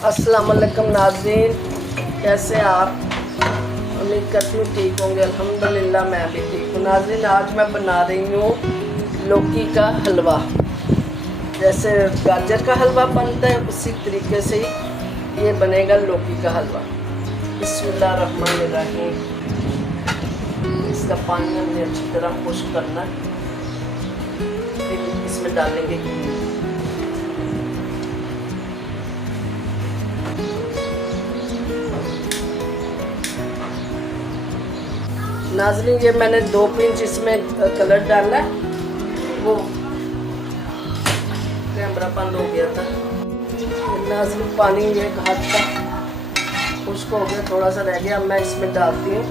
अस्सलाम वालेकुम नाज़रीन, कैसे आप? उम्मीद करती हूँ ठीक होंगे। अल्हम्दुलिल्लाह मैं भी ठीक हूँ। नाज़रीन, आज मैं बना रही हूँ लौकी का हलवा। जैसे गाजर का हलवा बनता है उसी तरीके से ही ये बनेगा लौकी का हलवा। बिस्मिल्लाहिर्रहमानिर्रहीम। इसका पानी हमने अच्छी तरह खुश्क करना है, फिर इसमें डालेंगे घी। नाज़रीन, ये मैंने 2 पिंच इसमें कलर डाला है, वो कैमरा बंद हो गया था। नाज़रीन, पानी एक हाथ का खुश्क हो गया, थोड़ा सा रह गया। मैं इसमें डालती हूँ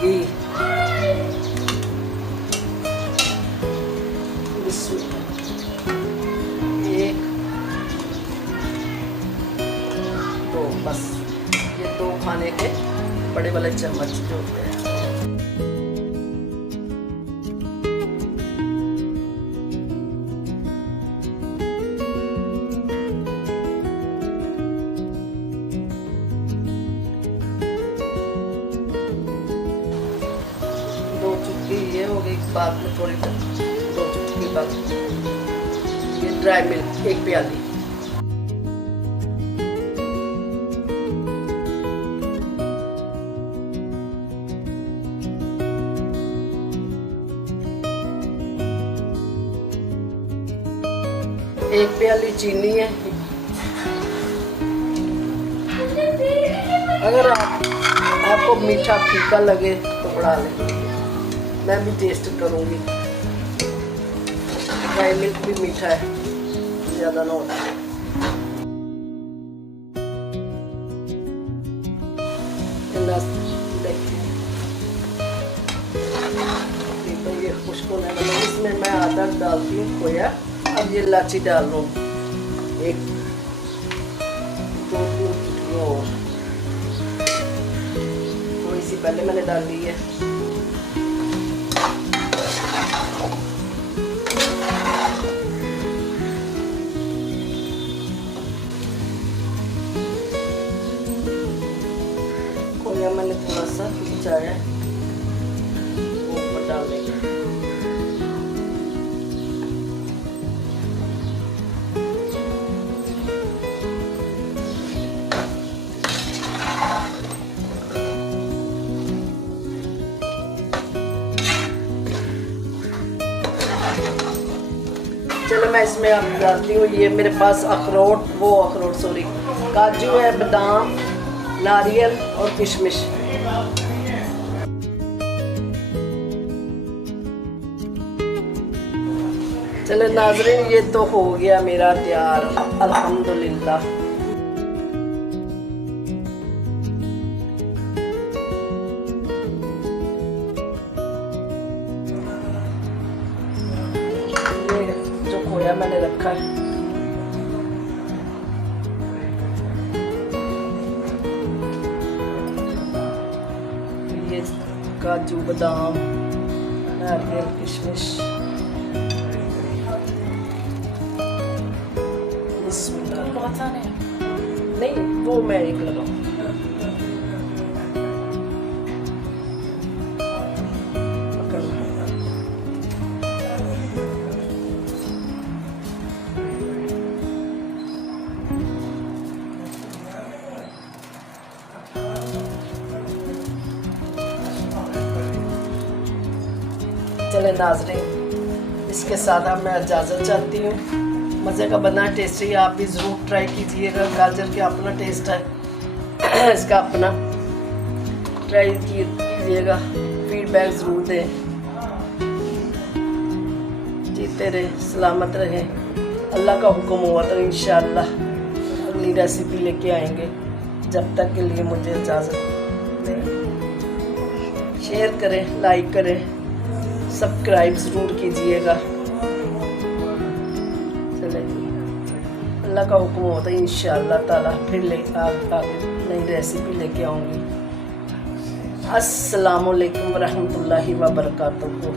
घी। एक, दो, बस ये 2 खाने के बड़े वाले चम्मच जो होते हैं। दो चुटकी ये हो गई, बाद में थोड़ी 2 चुटकी बाद ये ड्राई मिल्क 1 प्याली। एक प्याली चीनी है। अगर आपको मीठा फीका लगे तो बढ़ा लें, मैं भी टेस्ट करूँगी। ड्राई मिल्क भी मीठा है, ज़्यादा ना होता है। ये खुश्क होने वाला, इसमें मैं आधा डालती हूँ खोया। अब ये इलायची डाल लूँ, 1 2 चुटकियाँ और, थोड़ी सी पहले मैंने डाल ली है। खोया मैंने थोड़ा सा खिंचाया, वो ऊपर डाल देंगे। चलो मैं इसमें अब डालती हूँ, ये मेरे पास काजू है, बादाम, नारियल और किशमिश। चलो नाज़रीन, ये तो हो गया मेरा तैयार, अल्हम्दुलिल्लाह। खोया मैंने रखा है, ये काजू, बादाम, नारियल, किशमिश। बहुत सारे नहीं, वो मैं एक लगाऊँ। चले नाज़रीन, इसके साथ अब मैं इजाज़त चाहती हूँ। मज़े का बना, टेस्टी, आप भी ज़रूर ट्राई कीजिएगा। गाजर का अपना टेस्ट है, इसका अपना ट्राई कीजिएगा, फीडबैक ज़रूर दें। जीते रहे, सलामत रहे। अल्लाह का हुक्म हुआ तो इंशाअल्लाह अगली रेसिपी लेके आएंगे। जब तक के लिए मुझे इजाज़त दें। शेयर करें, लाइक करें, सब्सक्राइब ज़रूर कीजिएगा। चले, अल्लाह का हुक्म होता है इंशाअल्लाह ताला फिर आगे नई रेसिपी लेके आऊँगी। अस्सलामु अलैकुम वरहमतुल्लाहि व बरकातुहू।